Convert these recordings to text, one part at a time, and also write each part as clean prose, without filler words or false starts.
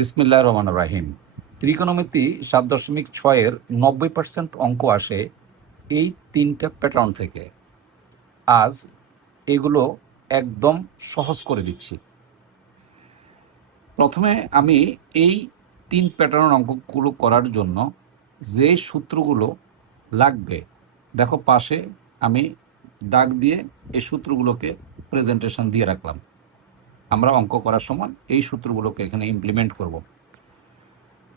বিসমিল্লাহির রহমানির রহিম। ত্রিকোণমিতি 7.6-এর 90% অঙ্ক আসে এই তিনটা প্যাটার্ন থেকে। আজ এগুলো একদম সহজ করে দিচ্ছি। প্রথমে আমি এই তিন প্যাটার্ন অঙ্কগুলো করার জন্য যে সূত্রগুলো লাগবে, দেখো পাশে আমি দাগ দিয়ে এই সূত্রগুলোকে প্রেজেন্টেশন দিয়ে রাখলাম। আমরা অঙ্ক করার সময় এই সূত্রগুলোকে এখানে ইমপ্লিমেন্ট করব।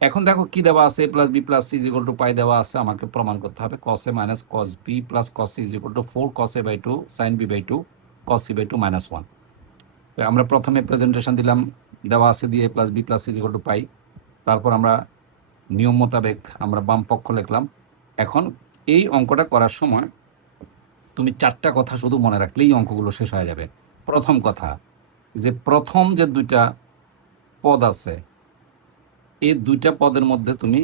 এখন দেখো কি দেওয়া আছে, plus B plus C is equal to pi দেওয়া আছে। আমাকে প্রমাণ করতে হবে cos A minus cos B plus cos C is equal to 4 cos A by 2 sine B by 2 cos C by 2 minus 1। তো আমরা প্রথমে প্রেজেন্টেশন দিলাম, দেওয়া আছে দিয়ে plus B plus C is equal to pi. তারপর আমরা নিয়ম মোতাবেক আমরা বাম পক্ষ লিখলাম। এখন এই অঙ্কটা করার সময় তুমি চারটা কথা শুধু মনে রাখলেই অঙ্কগুলো শেষ হয়ে যাবে। প্রথম কথা, যে প্রথম যে দুইটা পদ আছে, এই দুইটা পদের মধ্যে তুমি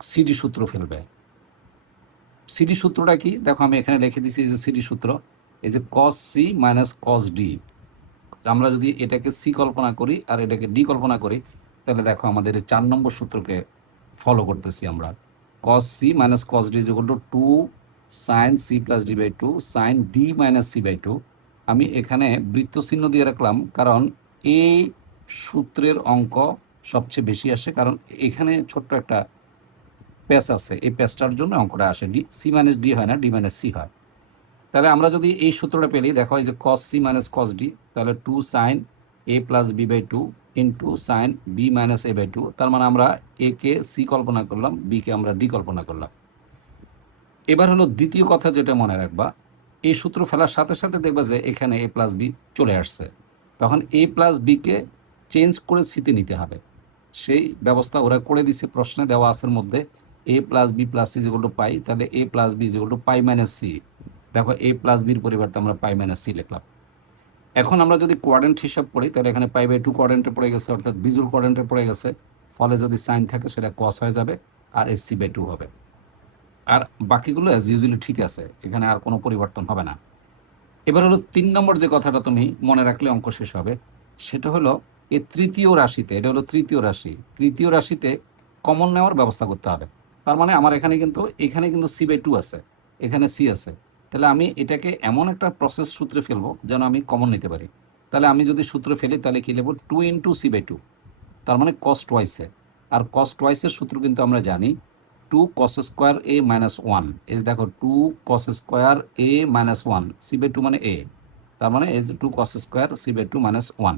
সিডি সূত্র ফেলবে। সিডি সূত্রটা কি দেখো, আমি এখানে লিখে দিছি যে সিডি সূত্র, এই যে cos C minus cos D. আমরা যদি এটাকে সি কল্পনা করি আর এটাকে ডি কল্পনা করি, তাহলে দেখো আমাদের এই 4 নম্বর সূত্রকে ফলো করতেছি আমরা। Cos C minus cos D equal to 2 sine C plus D by 2 sine D minus C by 2। আমি এখানে বৃত্ত চিহ্ন দিয়ে রাখলাম কারণ এই সূত্রের অঙ্ক সবচেয়ে বেশি আসে, কারণ এখানে ছোট্ট একটা প্যাচ আছে, এই প্যাচটার জন্য অঙ্কটা আসে। ডি সি মাইনাস ডি হয় না, ডি মাইনাস সি হয়। তাহলে আমরা যদি এই সূত্রটা পেলি, দেখো এই যে cos C minus cos D, তাহলে 2 sine A plus B by 2 into sine B minus A by 2। তার মানে আমরা এ কে সি কল্পনা করলাম, বি কে আমরা ডি কল্পনা করলাম। এবার হলো দ্বিতীয় কথা যেটা মনে রাখবা, এই সূত্র ফেলার সাথে সাথে দেখবা যে এখানে এ প্লাস বি চলে আসছে। তখন এ প্লাস বিকে চেঞ্জ করে সিতে নিতে হবে। সেই ব্যবস্থা ওরা করে দিছে, প্রশ্নে দেওয়া আছে মধ্যে A plus B plus C equal to pi. তাহলে A plus B equal to pi minus C. দেখো এ প্লাস বির পরিবর্তে আমরা পাই মাইনাস সি লিখলাম। এখন আমরা যদি কোয়াড্রেন্ট হিসাব করি, তাহলে এখানে পাই বাই 2 কোয়াড্রেন্টে পড়ে গেছে, অর্থাৎ বিজুর কোয়াড্রেন্টে পড়ে গেছে। ফলে যদি সাইন থাকে সেটা কস হয়ে যাবে আর এস সি বাই 2 হবে। আর বাকিগুলো অ্যাজ ইউজুয়ালি ঠিক আছে, এখানে আর কোনো পরিবর্তন হবে না। এবার হলো 3 নম্বর যে কথাটা তুমি মনে রাখলে অঙ্ক শেষ হবে, সেটা হলো এই তৃতীয় রাশিতে, এটা হলো তৃতীয় রাশি, তৃতীয় রাশিতে কমন নেওয়ার ব্যবস্থা করতে হবে। তার মানে আমার এখানে কিন্তু সি বাই 2 আছে, এখানে সি আছে। তাহলে আমি এটাকে এমন একটা প্রসেস সূত্রে ফেলবো যেন আমি কমন নিতে পারি। তাহলে আমি যদি সূত্র ফেলি তাহলে কি লিখব, 2 ইন্টু সি বাই 2, তার মানে কস টোয়াইসে। আর কস টোয়াইসের সূত্র কিন্তু আমরা জানি 2 কস স্কোয়ার এ মাইনাস 1। এই যে দেখো 2 cos square A minus 1, C by 2 মানে এ, তার মানে এই যে 2 cos square C by 2 minus 1।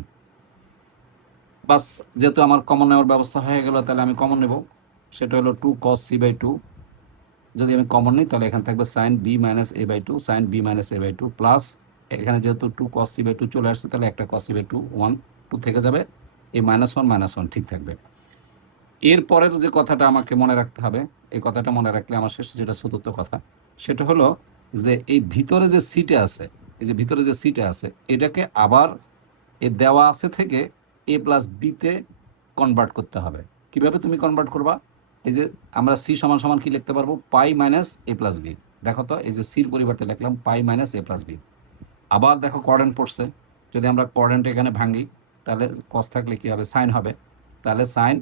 বাস, যেহেতু আমার কমন নেওয়ার ব্যবস্থা হয়ে গেল, তাহলে আমি কমন নেব। সেটা হলো 2 কস সি বাই 2। যদি আমি কমন নিই তাহলে এখানে থাকবে sine B minus A by 2 sine B minus A by 2 plus এখানে যেহেতু 2 কস সি বাই 2 চলে আসছে, তাহলে একটা কস সি বাই 2 1 2 থেকে যাবে, এই মাইনাস 1 ঠিক থাকবে। এর পরের যে কথাটা আমাকে মনে রাখতে হবে, এই কথাটা মনে রাখলে আমার শেষে যেটা চতুর্থ কথা, সেটা হলো যে এই ভিতরে যে সিটে আছে, এই যে ভিতরে যে সিটে আছে, এটাকে আবার এ দেওয়া আছে থেকে এ প্লাস বিতে কনভার্ট করতে হবে। কিভাবে তুমি কনভার্ট করবা, এই যে আমরা সি সমান সমান কি লিখতে পারবো, পাই মাইনাস এ প্লাস বি। দেখো তো এই যে সির পরিবর্তে লিখলাম পাই মাইনাস এ প্লাস বি। আবার দেখো কোয়াড্রেন্ট পড়ছে, যদি আমরা কোয়াড্রেন্ট এখানে ভাঙি তাহলে কস থাকলে কি হবে, সাইন হবে। তাহলে sine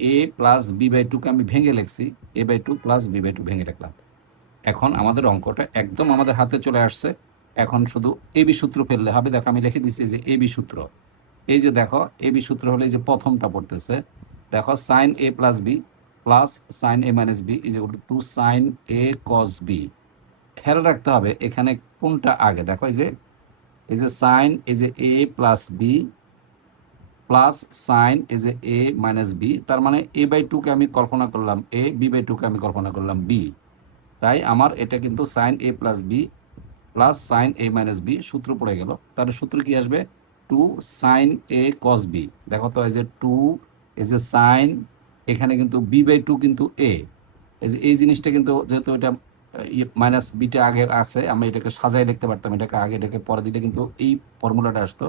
A plus B by 2কে আমি ভেঙে লিখছি A by 2 plus B by 2 ভেঙে লিখলাম। এখন আমাদের অঙ্কটা একদম আমাদের হাতে চলে আসছে। এখন শুধু এ বি সূত্র ফেললে হবে। দেখো আমি লিখে দিচ্ছি যে এ বি সূত্র। এই যে দেখো এ বি সূত্র হলে এই যে প্রথমটা পড়তেছে, দেখো sine A plus B plus sine A minus B is equal to sine A cos B. খেয়াল রাখতে হবে এখানে কোনটা আগে। দেখো এই যে সাইন এই যে এ প্লাস বি প্লাস সাইন এই যে এ মাইনাস বি, তার মানে এ বাই 2কে আমি কল্পনা করলাম এ, বি বাই 2কে আমি কল্পনা করলাম বি। তাই আমার এটা কিন্তু sign A plus B plus sine A minus B সূত্র পড়ে গেল। তাহলে সূত্র কি আসবে, 2 সাইন এ কস বি। দেখো তো এই যে 2 এই যে সাইন, এখানে কিন্তু বি বাই 2 কিন্তু এ, এই যে এই জিনিসটা কিন্তু যেহেতু এটা মাইনাস বিটা আগে আছে, আমি এটাকে সাজাই লিখতে পারতাম, এটাকে আগে এটাকে পরে দিলে কিন্তু এই ফর্মুলাটা আসতো।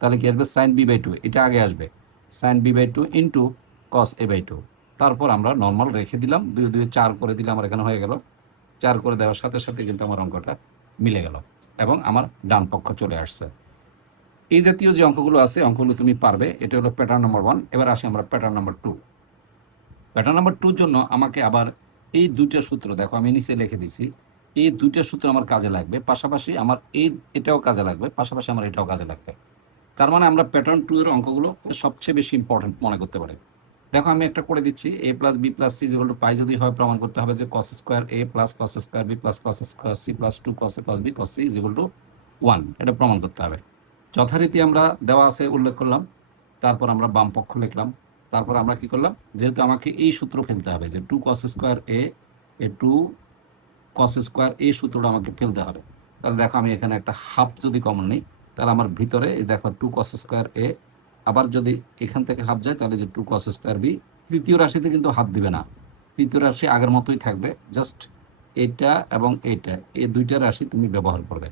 তাহলে কি আসবে, সাইন বি বাই 2 এটা আগে আসবে, sine B by 2 into cos A by 2। তারপর আমরা নর্মাল রেখে দিলাম, 2 2 4 করে দিলে আমার এখানে হয়ে গেল। 4 করে দেওয়ার সাথে সাথে কিন্তু আমার অঙ্কটা মিলে গেল এবং আমার ডান পক্ষ চলে আসছে। এই জাতীয় যে অঙ্কগুলো আছে অঙ্কগুলো তুমি পারবে। এটা হলো প্যাটার্ন নাম্বার 1। এবার আসি আমরা প্যাটার্ন নাম্বার 2। প্যাটার্ন নাম্বার 2 জন্য আমাকে আবার এই দুইটা সূত্র দেখো আমি নিচে লিখে দিছি, এই দুইটা সূত্র আমার কাজে লাগবে, পাশাপাশি আমার এটাও কাজে লাগবে, পাশাপাশি আমার এটাও কাজে লাগবে। তার মানে আমরা প্যাটার্ন 2 এর অঙ্কগুলো সবচেয়ে বেশি ইম্পর্টেন্ট মনে করতে পারি। দেখো আমি একটা করে দিচ্ছি, a plus B plus C equal to pi যদি হয়, প্রমাণ করতে হবে যে cos square a plus cos square b plus cos square c plus 2 cos a cos b cos c is equal to 1। এটা প্রমাণ করতে হবে। যথারীতি আমরা দেওয়া আছে উল্লেখ করলাম, তারপর আমরা বাম পক্ষ লিখলাম, তারপর আমরা কি করলাম, যেহেতু আমাকে এই সূত্র ফেলতে হবে যে 2 cos square a, 2 cos square এই সূত্রটা আমাকে ফেলতে হবে। তাহলে দেখো আমি এখানে একটা হাফ যদি কমন নিই, তাহলে আমার ভিতরে এই দেখো 2 cos স্কয়ার a, আবার যদি এখান থেকে হাফ যায় তাহলে যে 2 cos স্কয়ার b। তৃতীয় রাশিতে কিন্তু হাফ দিবে না, তৃতীয় রাশি আগের মতোই থাকবে, জাস্ট এটা এবং এইটা, এই দুইটা রাশি তুমি ব্যবহার করবে।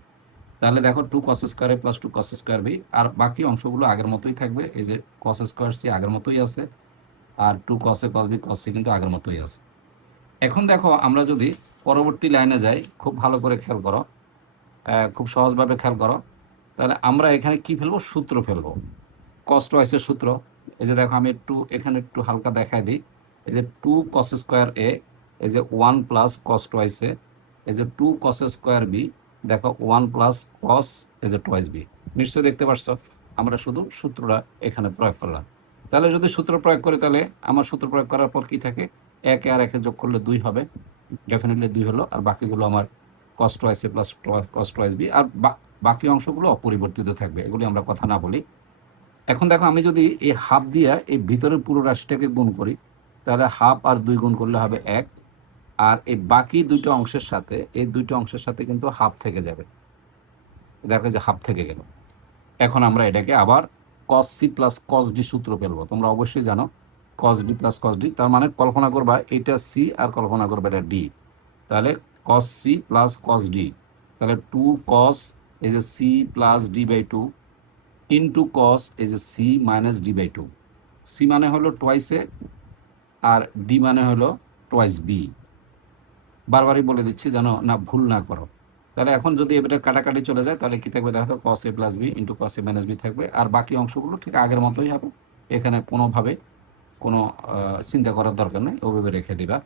তাহলে দেখো 2 cos square a plus 2 cos square b, আর বাকি অংশগুলো আগের মতোই থাকবে। এই যে cos স্কয়ার c আগের মতোই আছে, আর 2 cos a cos b cos c কিন্তু আগের মতোই আছে। এখন দেখো আমরা যদি পরবর্তী লাইনে যাই, খুব ভালো করে খেয়াল করো, খুব সহজভাবে খেয়াল করো, তাহলে আমরা এখানে কি ফেলবো, সূত্র ফেলবো, cos টুয়াইসের সূত্র। এই যে দেখো আমি একটু এখানে একটু হালকা দেখাই দিই, এই যে 2 cos স্কয়ার a, এই যে 1 প্লাস cos টুয়াইস a, এই যে 2 cos স্কয়ার b, দেখো 1 প্লাস cos, এই যে টুয়াইস b। নিশ্চয়ই দেখতে পাচ্ছ, আমরা শুধু সূত্রটা এখানে প্রয়োগ করলাম। তাহলে যদি সূত্র প্রয়োগ করি, তাহলে আমার সূত্র প্রয়োগ করার পর কি থাকে, একে আর একে যোগ করলে 2 হবে, ডেফিনেটলি 2 হলো, আর বাকিগুলো আমার cos twice a plus cos twice b, আর বাকি অংশগুলো অপরিবর্তিত থাকবে, এগুলি আমরা কথা না বলি। এখন দেখো আমি যদি এই হাফ দিয়ে এই ভিতরের পুরো রাশিটাকে গুণ করি, তাহলে হাফ আর 2 গুণ করলে হবে 1, আর এই বাকি দুইটা অংশের সাথে, এই দুইটা অংশের সাথে কিন্তু হাফ থেকে যাবে, দেখো যে হাফ থেকে গেল। এখন আমরা এটাকে আবার cos c plus cos d সূত্র ফেলবো। তোমরা অবশ্যই জানো cos d plus cos d, তার মানে কল্পনা করবা এটা c আর কল্পনা করবা এটা d, তাহলে cos c plus cos d, তাহলে 2 cos, এই যে c plus d by 2 into cos, এই যে c minus d by 2। c মানে হলো টুয়াইস এ, আর d মানে হলো টুয়াইস b। বারবারই বলে দিচ্ছি যেন না ভুল না করো। তাহলে এখন যদি এটা কাটাকাটি চলে যায়, তাহলে কি থাকবে দেখো, cos a plus b into cos a minus b থাকবে, আর বাকি অংশগুলো ঠিক আগের মতোই হবে। এখানে কোনোভাবে কোনো চিন্তা করার দরকার নেই, ওভাবে রেখে দিবা।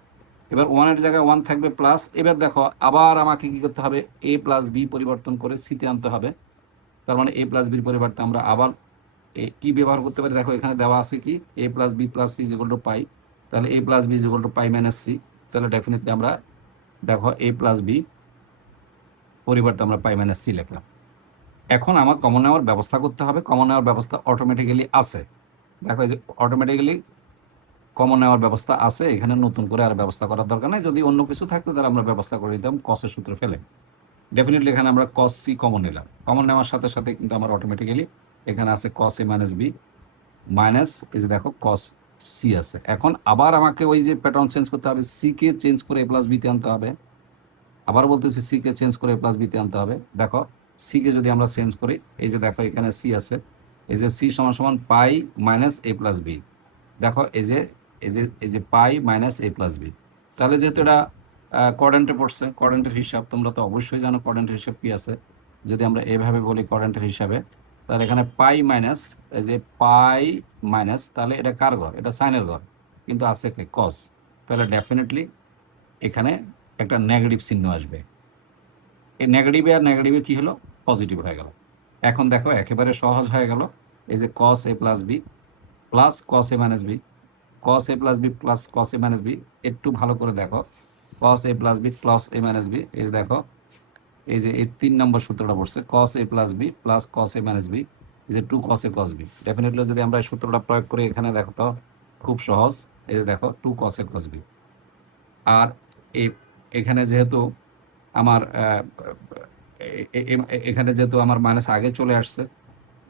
এবার 1 এর জায়গায় 1 থাকবে প্লাস, এবার দেখো আবার আমাকে কি করতে হবে, a প্লাস b পরিবর্তন করে c তে আনতে হবে। তার মানে a প্লাস বির পরিবর্তে আমরা আবার কি ব্যবহার করতে পারি, দেখো এখানে দেওয়া আছে কি, a plus B plus C is equal to pi, তাহলে a plus B is equal to pi minus C, তাহলে ডেফিনেটলি আমরা দেখো a প্লাস বি পরিবর্তে আমরা পাই মাইনাস সি লিখলাম। এখন আমার কমন নেওয়ার ব্যবস্থা করতে হবে, কমন নেওয়ার ব্যবস্থা অটোমেটিক্যালি আছে, দেখো এই যে অটোমেটিক্যালি কমন নেওয়ার ব্যবস্থা আছে, এখানে নতুন করে আর ব্যবস্থা করার দরকার নেই। যদি অন্য কিছু থাকতো তাহলে আমরা ব্যবস্থা করে দিতাম কসের সূত্র ফেলে। ডেফিনেটলি এখানে আমরা cos c কমন নিলাম, কমন নেওয়ার সাথে সাথে কিন্তু আমার অটোমেটিক্যালি এখানে আছে cos a minus B minus, এই যে দেখো cos c আছে। এখন আবার আমাকে ওই যে প্যাটার্ন চেঞ্জ করতে হবে, c কে চেঞ্জ করে a প্লাস বিতে আনতে হবে। আবার বলতেছি c কে চেঞ্জ করে a প্লাস বিতে আনতে হবে। দেখো c কে যদি আমরা চেঞ্জ করি, এই যে দেখো এখানে c আছে, এই যে c সমান সমান পাই মাইনাস a প্লাস বি, দেখো এই যে পাই মাইনাস a প্লাস বি। তাহলে যেহেতু এটা কোয়াড্রেন্টে পড়ছে, কোয়াড্রেন্টের হিসাব তোমরা তো অবশ্যই জানো কোয়াড্রেন্টের হিসাব কি আছে। যদি আমরা এভাবে বলি কোয়াড্রেন্টের হিসাবে, তাহলে এখানে পাই মাইনাস, এই যে পাই মাইনাস, তাহলে এটা কার ঘর, এটা সাইনের ঘর, কিন্তু আছে কি কস, তাহলে ডেফিনেটলি এখানে একটা নেগেটিভ চিহ্ন আসবে। এই নেগেটিভে আর নেগেটিভে কি হলো, পজিটিভ হয়ে গেল। এখন দেখো একেবারে সহজ হয়ে গেল, এই যে cos a plus B plus cos a minus B, cos a plus B plus cos a minus B, একটু ভালো করে দেখো, cos a plus B plus a minus B, এই যে দেখো এই যে এই 3 নম্বর সূত্রটা পড়ছে, cos a plus B plus cos a minus B, এই যে 2 cos a cos b। Definitely যদি আমরা এই সূত্রটা প্রয়োগ করি এখানে দেখো তো খুব সহজ, এই যে দেখো 2 cos a cos b। আর এই এখানে যেহেতু আমার এখানে যেহেতু আমার মাইনাস আগে চলে আসছে,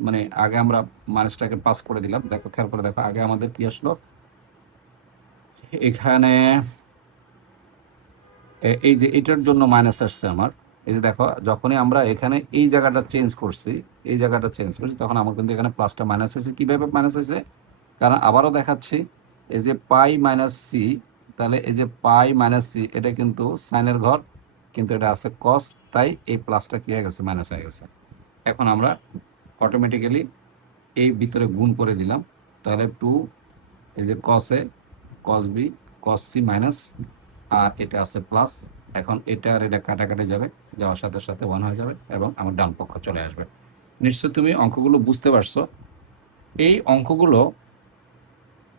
মানে আগে আমরা মাইনাসটাকে পাস করে দিলাম, দেখো খেয়াল করে দেখো আগে আমাদের কি আসলো, এখানে এই যে এটার জন্য মাইনাস আসছে আমার। এই যে দেখো যখনই আমরা এখানে এই জায়গাটা চেঞ্জ করছি, এই জায়গাটা চেঞ্জ করছি, তখন আমার কিন্তু এখানে প্লাসটা মাইনাস হয়েছে। কীভাবে মাইনাস হয়েছে, কারণ আবারও দেখাচ্ছি, এই যে পাই মাইনাস সি, তাহলে এই যে পাই মাইনাস সি এটা কিন্তু সাইনের ঘর, কিন্তু এটা আছে কস, তাই এই প্লাসটা কী হয়ে গেছে, মাইনাস হয়ে গেছে। এখন আমরা অটোমেটিক্যালি এই ভিতরে গুণ করে দিলাম, তাহলে 2 এই যে cos A cos B cos C minus, আর এটা আছে প্লাস। এখন এটা আর এটা কাটাকাটি যাবে, যাওয়ার সাথে সাথে 1 হয়ে যাবে এবং আমার ডান পক্ষ চলে আসবে। নিশ্চয় তুমি অঙ্কগুলো বুঝতে পারছো। এই অঙ্কগুলো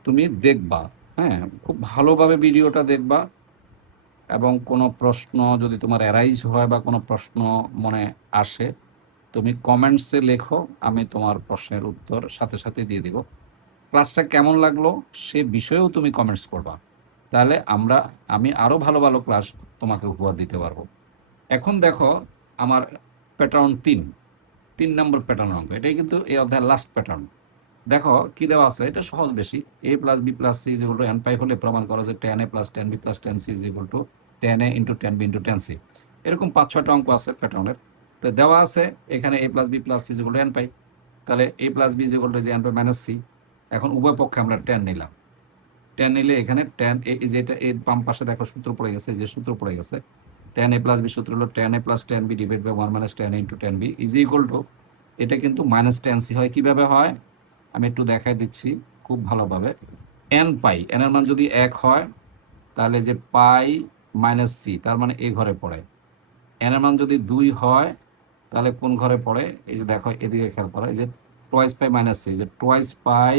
তুমি দেখবা, হ্যাঁ, খুব ভালোভাবে ভিডিওটা দেখবা, এবং কোনো প্রশ্ন যদি তোমার অ্যারাইজ হয় বা কোনো প্রশ্ন মনে আসে, তুমি কমেন্টসে লেখো, আমি তোমার প্রশ্নের উত্তর সাথে সাথে দিয়ে দিব। ক্লাসটা কেমন লাগলো সে বিষয়েও তুমি কমেন্টস করবা, তাহলে আমি আরও ভালো ভালো ক্লাস তোমাকে উপহার দিতে পারবো। এখন দেখো আমার প্যাটার্ন 3 নম্বর প্যাটার্ন অঙ্ক, এটাই কিন্তু এই অধ্যায়ের লাস্ট প্যাটার্ন। দেখো কি দেওয়া আছে, এটা সহজ বেশি। a plus B plus C is equal to n pi হলে প্রমাণ করা যে tan a plus tan b plus tan c is equal to tan a into tan b into tan c। এরকম 5-6টা অঙ্ক আছে প্যাটার্নের। তো দেওয়া আছে এখানে a plus B plus C is equal to n pi, তাহলে a plus B is equal to n pi minus c। এখন উভয় পক্ষে আমরা tan নিলাম, tan নিলে এখানে tan a, এই যে এটা এর বাম পাশে দেখো সূত্র পড়ে গেছে, যে সূত্র পড়ে গেছে tan a প্লাস বি সূত্র হলো tan a plus tan b divide by 1 minus tan a into tan b is equal to, এটা কিন্তু মাইনাস tan c হয়। কিভাবে হয় আমি একটু দেখাই দিচ্ছি খুব ভালোভাবে। n পাই, n এর মান যদি 1 হয় তাহলে যে পাই মাইনাস সি, তার মানে এই ঘরে পড়ে। n এর মান যদি 2 হয় তাহলে কোন ঘরে পড়ে, এই যে দেখো এদিকে খেয়াল করো, এই যে টোয়াইস পাই মাইনাস সি, যে টোয়াইস পাই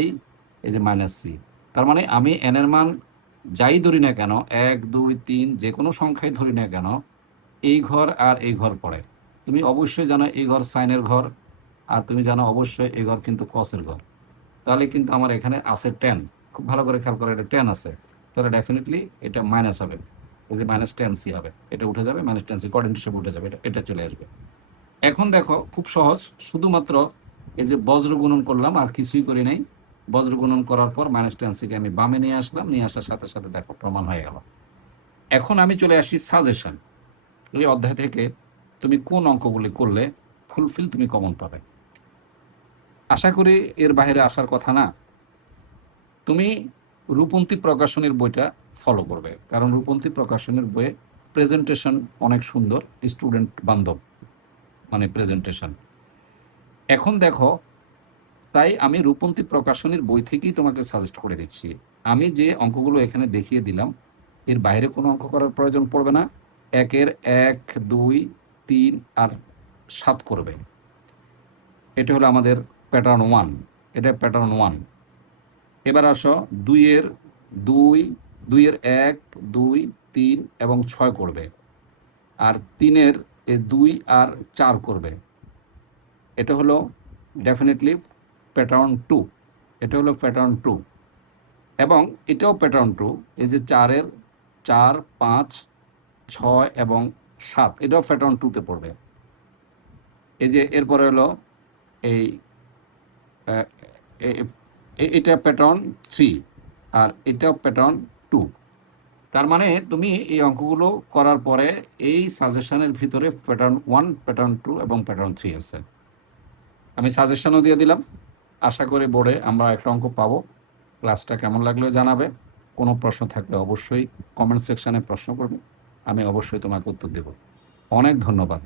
এই যে মাইনাস সি। তার মানে আমি n এর মান যাই ধরি না কেন, 1 2 3 যে কোনো সংখ্যাই ধরি না কেন, এই ঘর আর এই ঘর পড়ে। তুমি অবশ্যই জানো এই ঘর সাইনের ঘর, আর তুমি জানো অবশ্যই এই ঘর কিন্তু কসের ঘর। তাহলে কিন্তু আমার এখানে আছে 10, খুব ভালো করে খেয়াল করে, এটা 10 আছে, তাহলে ডেফিনেটলি এটা মাইনাস হবে, এই যে মাইনাস 10c হবে, এটা উঠে যাবে, মাইনাস 10c কোয়াড্রেন্ট হিসেবে উঠে যাবে, এটা চলে আসবে। এখন দেখো খুব সহজ, শুধুমাত্র এই যে বজ্র গুণন করলাম আর কিছুই করি নাই। বজ্র গুণন করার পর মাইনাস 10c-কে আমি বামে নিয়ে আসলাম, নিয়ে আসার সাথে সাথে দেখো প্রমাণ হয়ে গেল। এখন আমি চলে আসি সাজেশন। এই অধ্যায় থেকে তুমি কোন অঙ্কগুলি করলে ফুলফিল তুমি কমন পাবে। আশা করি এর বাইরে আসার কথা না। তুমি রূপন্তী প্রকাশনের বইটা ফলো করবে, কারণ রূপন্তী প্রকাশনের বইয়ে প্রেজেন্টেশন অনেক সুন্দর, স্টুডেন্ট বান্ধব, মানে প্রেজেন্টেশন। এখন দেখো, তাই আমি রূপন্তী প্রকাশনীর বই থেকেই তোমাকে সাজেস্ট করে দিচ্ছি। আমি যে অঙ্কগুলো এখানে দেখিয়ে দিলাম এর বাইরে কোনো অঙ্ক করার প্রয়োজন পড়বে না। 1-এর 1 2 3 আর 7 করবে, এটা হলো আমাদের প্যাটার্ন 1, এটা প্যাটার্ন 1। এবার আসো 2-এর 2 2-এর 1 2 3 এবং 6 করবে, আর 3-এর 2 আর 4 করবে, এটা হলো ডেফিনেটলি প্যাটার্ন 2, এটা হলো প্যাটার্ন 2। এবং এটাও প্যাটার্ন 2, এই যে 4-এর 4 5 6 এবং 7, এটাও প্যাটার্ন 2-তে পড়বে। এই যে এরপরে হলো এই এটা প্যাটার্ন 3, আর এটাও প্যাটার্ন 2। তার মানে তুমি এই অঙ্কগুলো করার পরে এই সাজেশনের ভিতরে প্যাটার্ন 1 প্যাটার্ন 2 এবং প্যাটার্ন 3 আছে। আমি সাজেশনও দিয়ে দিলাম। আশা করি বোর্ডে আমরা একটা অঙ্ক পাবো। ক্লাসটা কেমন লাগলো জানাবে। কোনো প্রশ্ন থাকলে অবশ্যই কমেন্ট সেকশানে প্রশ্ন করবে, আমি অবশ্যই তোমাকে উত্তর দেব। অনেক ধন্যবাদ।